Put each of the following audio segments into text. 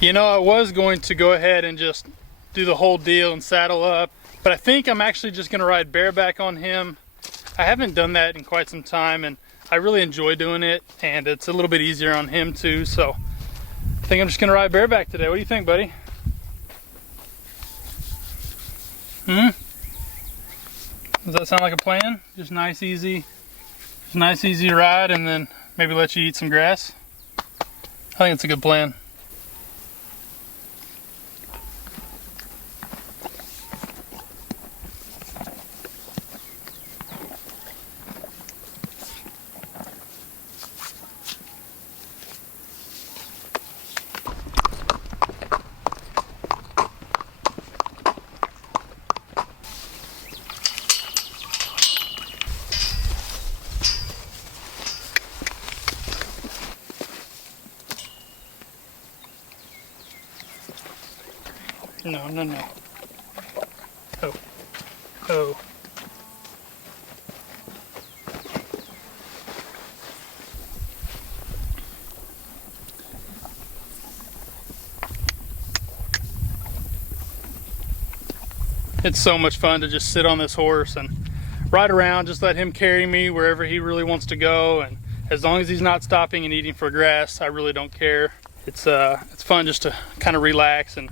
You know, I was going to go ahead and just do the whole deal and saddle up, but I think I'm actually just going to ride bareback on him. I haven't done that in quite some time, and I really enjoy doing it, and it's a little bit easier on him too, so I think I'm just going to ride bareback today. What do you think, buddy? Does that sound like a plan? Just nice, easy ride, and then maybe let you eat some grass? I think it's a good plan. No. Oh. It's so much fun to just sit on this horse and ride around, just let him carry me wherever he really wants to go, and as long as he's not stopping and eating for grass, I really don't care. It's fun just to kind of relax. And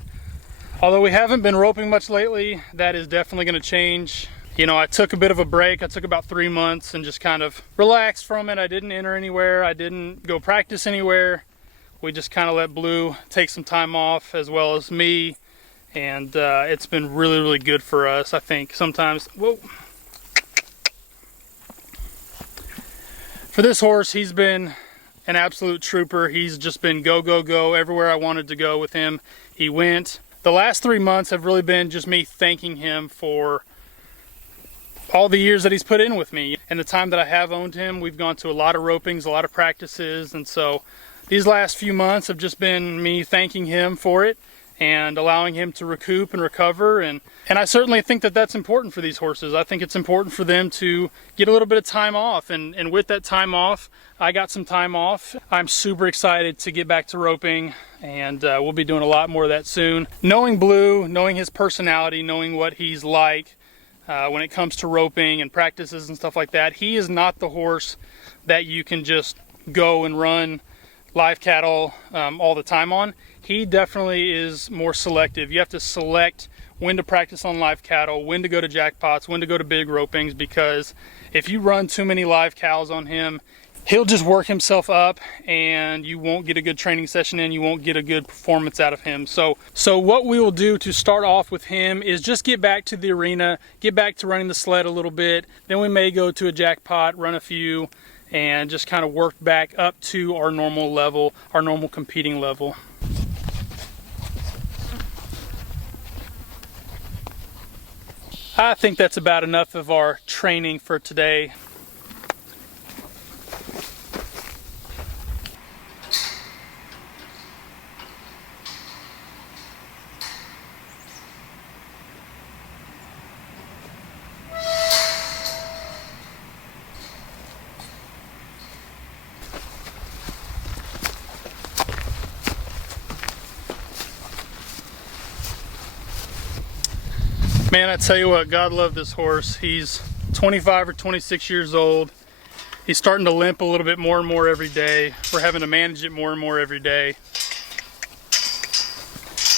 although we haven't been roping much lately, that is definitely going to change. You know, I took a bit of a break. I took about 3 months and just kind of relaxed from it. I didn't enter anywhere. I didn't go practice anywhere. We just kind of let Blue take some time off, as well as me. And it's been really, really good for us. I think sometimes, whoa. For this horse, he's been an absolute trooper. He's just been go, go, go everywhere I wanted to go with him. He went. The last 3 months have really been just me thanking him for all the years that he's put in with me. And the time that I have owned him, we've gone to a lot of ropings, a lot of practices. And so these last few months have just been me thanking him for it and allowing him to recoup and recover. And I certainly think that that's important for these horses. I think it's important for them to get a little bit of time off. And with that time off, I got some time off. I'm super excited to get back to roping, and we'll be doing a lot more of that soon. Knowing Blue, knowing his personality, knowing what he's like when it comes to roping and practices and stuff like that, he is not the horse that you can just go and run live cattle all the time on. He definitely is more selective. You have to select when to practice on live cattle, when to go to jackpots, when to go to big ropings, because if you run too many live cows on him, he'll just work himself up and you won't get a good training session in, you won't get a good performance out of him. So what we will do to start off with him is just get back to the arena, get back to running the sled a little bit, then we may go to a jackpot, run a few, and just kind of work back up to our normal level, our normal competing level. I think that's about enough of our training for today. Man, I tell you what, God love this horse. He's 25 or 26 years old. He's starting to limp a little bit more and more every day. We're having to manage it more and more every day.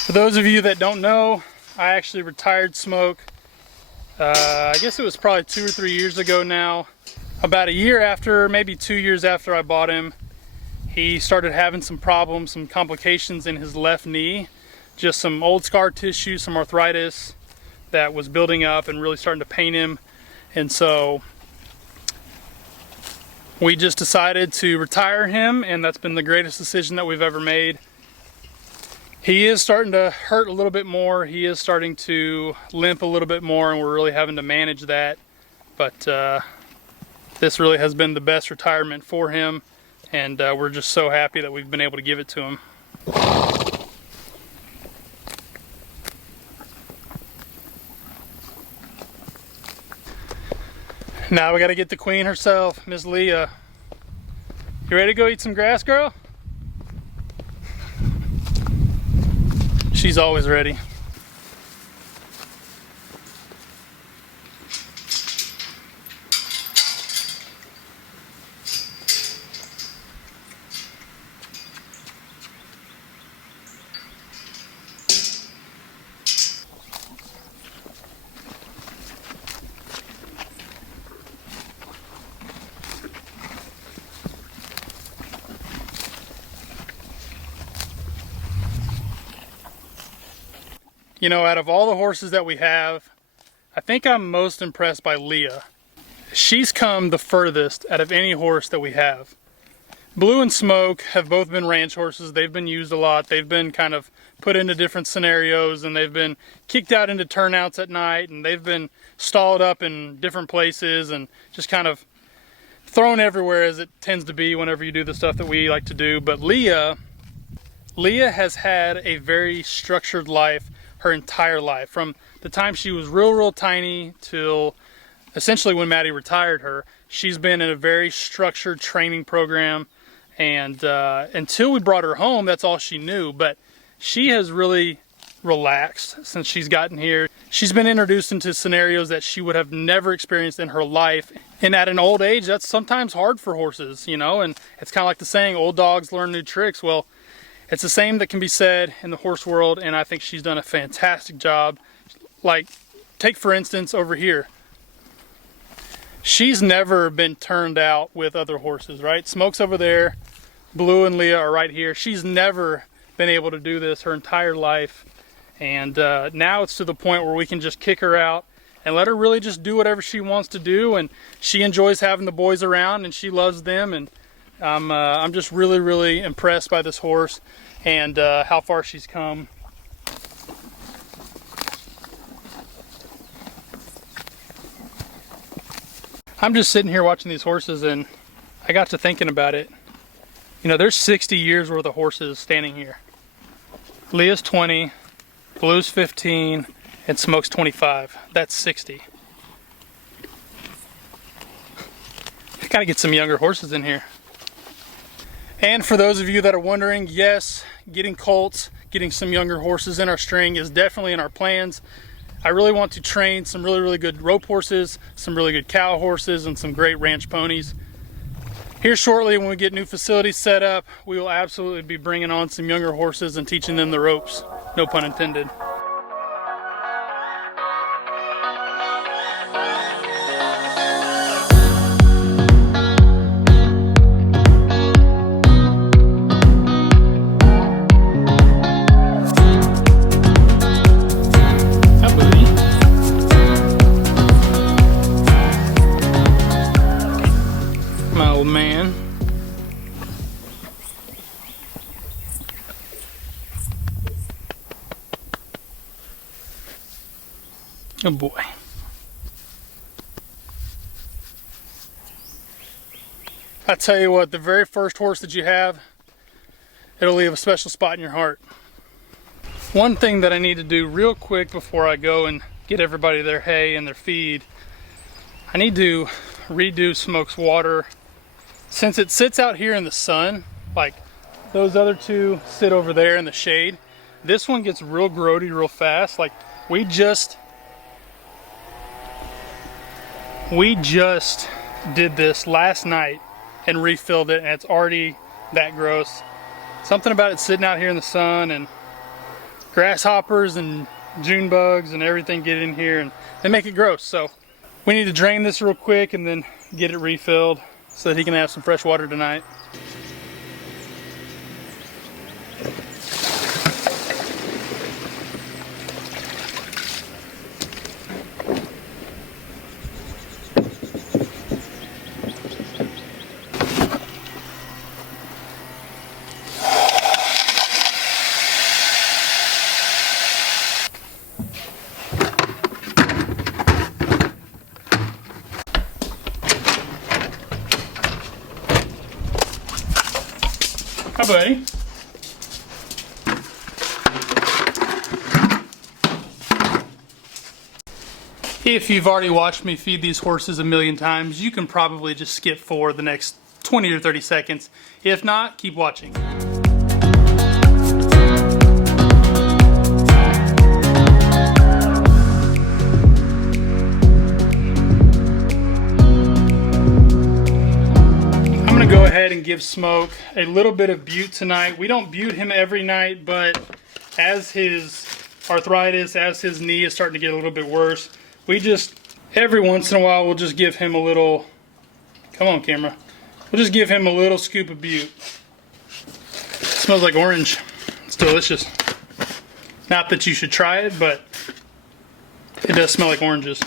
For those of you that don't know, I actually retired Smoke. I guess it was probably 2 or 3 years ago now. About a year after, maybe 2 years after I bought him, he started having some problems, some complications in his left knee. Just some old scar tissue, some arthritis that was building up and really starting to pain him. And so we just decided to retire him, and that's been the greatest decision that we've ever made. He is starting to hurt a little bit more. He is starting to limp a little bit more, and we're really having to manage that. But this really has been the best retirement for him, and we're just so happy that we've been able to give it to him. Now we gotta get the queen herself, Miss Leah. You ready to go eat some grass, girl? She's always ready. You know, out of all the horses that we have, I think I'm most impressed by Leah. She's come the furthest out of any horse that we have. Blue and Smoke have both been ranch horses. They've been used a lot. They've been kind of put into different scenarios, and they've been kicked out into turnouts at night, and they've been stalled up in different places and just kind of thrown everywhere, as it tends to be whenever you do the stuff that we like to do. But Leah has had a very structured life her entire life. From the time she was real tiny till essentially when Maddie retired her, she's been in a very structured training program, and until we brought her home, that's all she knew. But she has really relaxed since she's gotten here. She's been introduced into scenarios that she would have never experienced in her life, and at an old age, that's sometimes hard for horses, you know. And it's kind of like the saying, old dogs learn new tricks. Well, it's the same that can be said in the horse world, and I think she's done a fantastic job. Like, take for instance over here. She's never been turned out with other horses, right? Smoke's over there, Blue and Leah are right here. She's never been able to do this her entire life, and now it's to the point where we can just kick her out and let her really just do whatever she wants to do, and she enjoys having the boys around, and she loves them, and I'm just really impressed by this horse and how far she's come. I'm just sitting here watching these horses, and I got to thinking about it. You know, there's 60 years worth of horses standing here. Leah's 20, Blue's 15, and Smoke's 25. That's 60. I gotta get some younger horses in here. And for those of you that are wondering, yes, getting colts, getting some younger horses in our string is definitely in our plans. I really want to train some really good rope horses, some really good cow horses, and some great ranch ponies. Here shortly, when we get new facilities set up, we will absolutely be bringing on some younger horses and teaching them the ropes. No pun intended. Man. Oh boy. I tell you what, the very first horse that you have, it'll leave a special spot in your heart. One thing that I need to do real quick before I go and get everybody their hay and their feed, I need to redo Smoke's water. Since it sits out here in the sun, like those other two sit over there in the shade, this one gets real grody real fast. Like we just did this last night and refilled it, and it's already that gross. Something about it sitting out here in the sun, and grasshoppers and June bugs and everything get in here and they make it gross. So we need to drain this real quick and then get it refilled so that he can have some fresh water tonight. Hi, buddy. If you've already watched me feed these horses a million times, you can probably just skip forward the next 20 or 30 seconds. If not, keep watching. and give Smoke a little bit of bute tonight. We don't bute him every night, but as his arthritis, as his knee is starting to get a little bit worse, we just, every once in a while, we'll just give him a little, come on camera, we'll just give him a little scoop of bute. It smells like orange. It's delicious. Not that you should try it, but it does smell like oranges.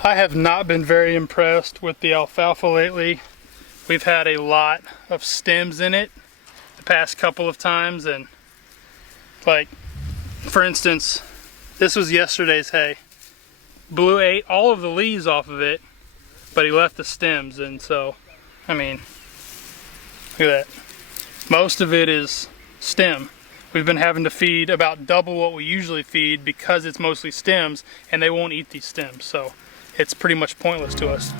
I have not been very impressed with the alfalfa lately. We've had a lot of stems in it the past couple of times, and like, for instance, this was yesterday's hay. Blue ate all of the leaves off of it, but he left the stems, and so, I mean, look at that. Most of it is stem. We've been having to feed about double what we usually feed because it's mostly stems, and they won't eat these stems, so it's pretty much pointless to us.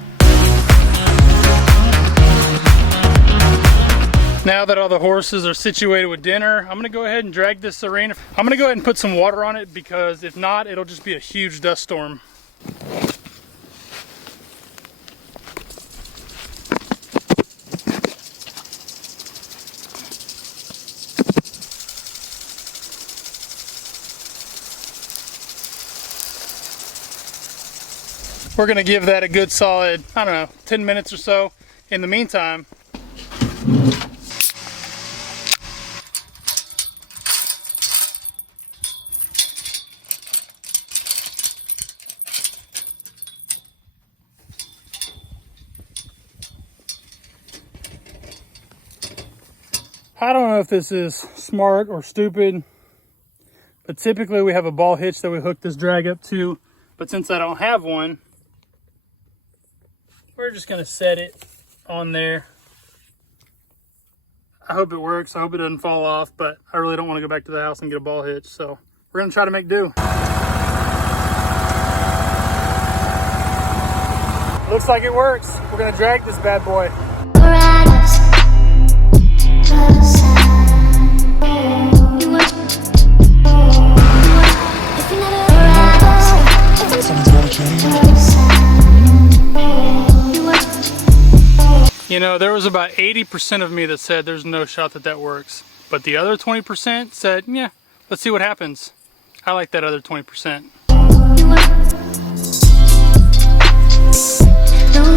Now that all the horses are situated with dinner, I'm gonna go ahead and drag this arena. I'm gonna go ahead and put some water on it, because if not, it'll just be a huge dust storm. We're gonna give that a good solid, I don't know, 10 minutes or so. In the meantime, I don't know if this is smart or stupid, but typically we have a ball hitch that we hook this drag up to, but since I don't have one, we're just gonna set it on there. I hope it works. I hope it doesn't fall off, but I really don't want to go back to the house and get a ball hitch, so we're gonna try to make do. Looks like it works. We're gonna drag this bad boy. You know, there was about 80% of me that said there's no shot that that works. But the other 20% said, yeah, let's see what happens. I like that other 20%. No